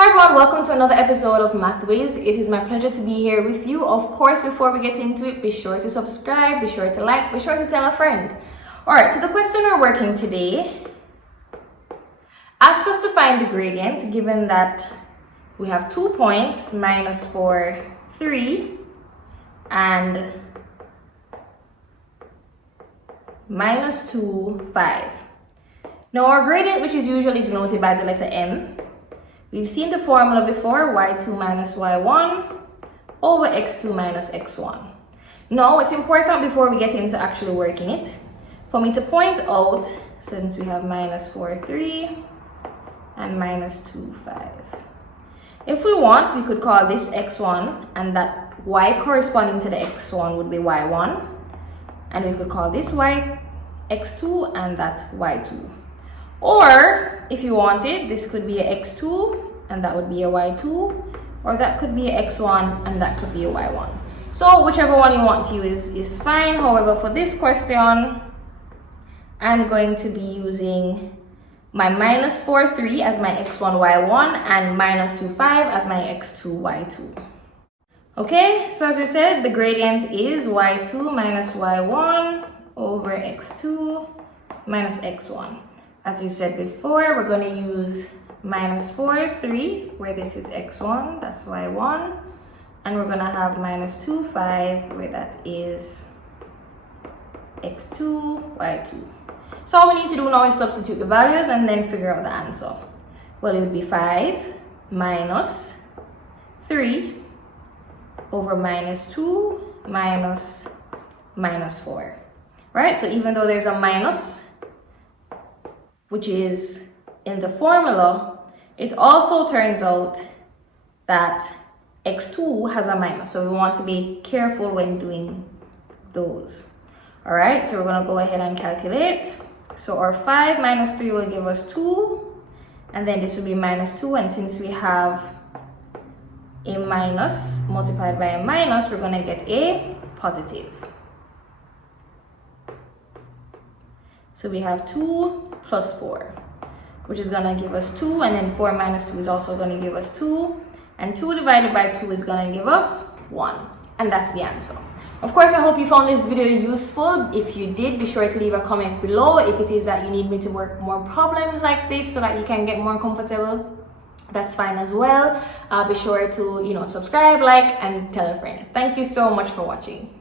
Hi everyone, welcome to another episode of Mathways. It is my pleasure to be here with you. Of course, before we get into it, be sure to subscribe, be sure to like, be sure to tell a friend. Alright, so the question we're working today asks us to find the gradient given that we have 2 points, minus 4, 3, and minus 2, 5. Now our gradient, which is usually denoted by the letter m, we've seen the formula before, y2 minus y1 over x2 minus x1. Now, it's important before we get into actually working it, for me to point out, since we have minus 4, 3 and minus 2, 5. If we want, we could call this x1 and that y corresponding to the x1 would be y1. And we could call this y x2 and that y2. Or, if you wanted, this could be a x2 and that would be a y2, or that could be a x1 and that could be a y1. So, whichever one you want to use is fine. However, for this question, I'm going to be using my minus 4, 3 as my x1, y1 and minus 2, 5 as my x2, y2. Okay, so as we said, the gradient is y2 minus y1 over x2 minus x1. As we said before, we're going to use minus 4, 3, where this is x1, that's y1. And we're going to have minus 2, 5, where that is x2, y2. So all we need to do now is substitute the values and then figure out the answer. Well, it would be 5 minus 3 over minus 2 minus 4. Right? So even though there's a minus, which is in the formula, it also turns out that x2 has a minus. So we want to be careful when doing those. All right, so we're going to go ahead and calculate. So our 5 minus 3 will give us 2. And then this will be minus 2. And since we have a minus multiplied by a minus, we're going to get a positive. So we have 2 plus 4, which is going to give us 2. And then 4 minus 2 is also going to give us 2. And 2 divided by 2 is going to give us 1. And that's the answer. Of course, I hope you found this video useful. If you did, be sure to leave a comment below. If it is that you need me to work more problems like this so that you can get more comfortable, that's fine as well. Be sure to, subscribe, like, and tell a friend. Thank you so much for watching.